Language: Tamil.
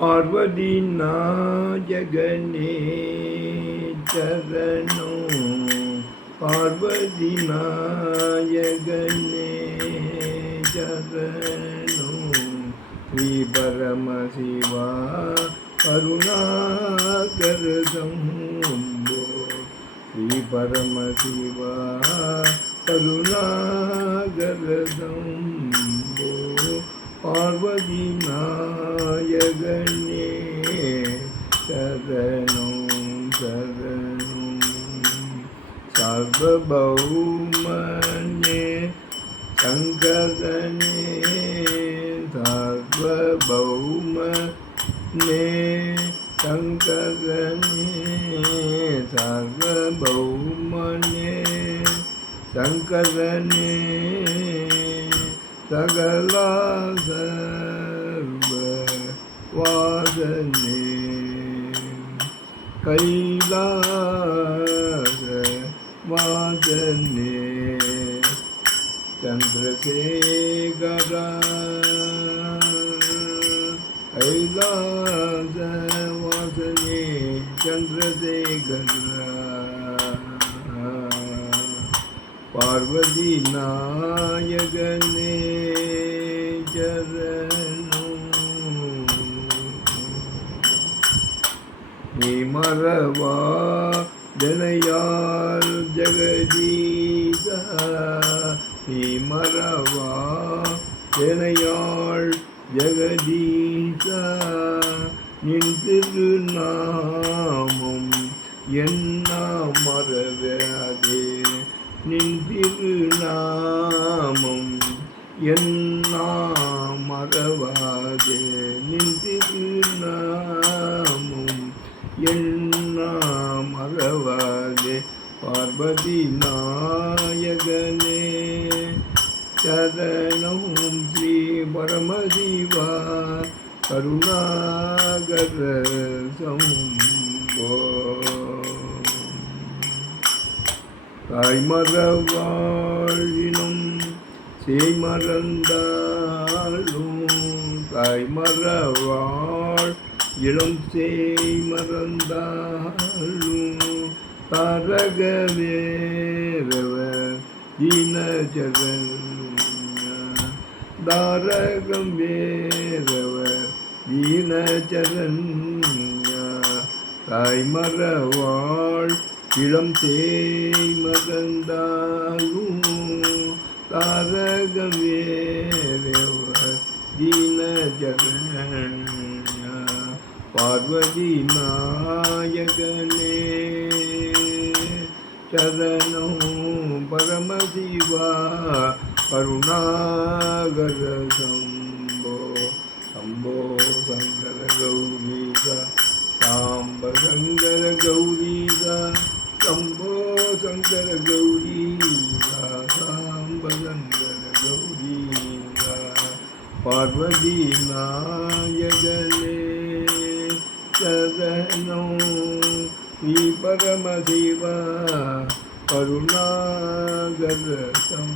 पार्वती ना जगने चरणों। पार्वती ना जगने चरणों। श्री परम शिवा करुणाकर दो श्री परम शिवा करुणाकर दूँ பார்வதி நாயகனே சரணம் சரணம் சர்வபௌமனே சங்கரனே சர்வபௌமனே சங்கரனே சர்வபௌமனே சங்கரனே சகலா சர்வ வாசனே கைலாச வாசனே சந்திரசேகரா கைலாச வாசனே சந்திரசேகரா பார்வதி நாயகனே சரணம் நீ மறவா ஜனையால் ஜெகதீசா நீ மறவா ஜனையாள் ஜெகதீசா நின் திருநாமம் என் நின் திருநாமம் என்ன மறவாதே நின் திருநாமம் என்ன மறவாதே பார்வதி நாயகனே சரணம் ஸ்ரீ பரமசிவா. கருணாகர சம்போ தாய்மரவாழினும் செய்மறந்தாலும் தாய்மரவாழ் இளம் செய்மறந்தாலும் தாரகவேரவர் தீனஜகன் தாரகம் வேரவர் தீனஜகன் தாய்மரவாழ் இளம் தேய் மகந்தாலும் தாரகவேரவர் தீனஜகன் பார்வதி நாயகனே சரணம் பரமசிவா கருணாகர சம்போ சம்போ சங்கர கௌரீசா बदंदर गौरी राम बदंदर गौरी पार्वती नाय गले सदनो नी परम शिवा करुणागर सम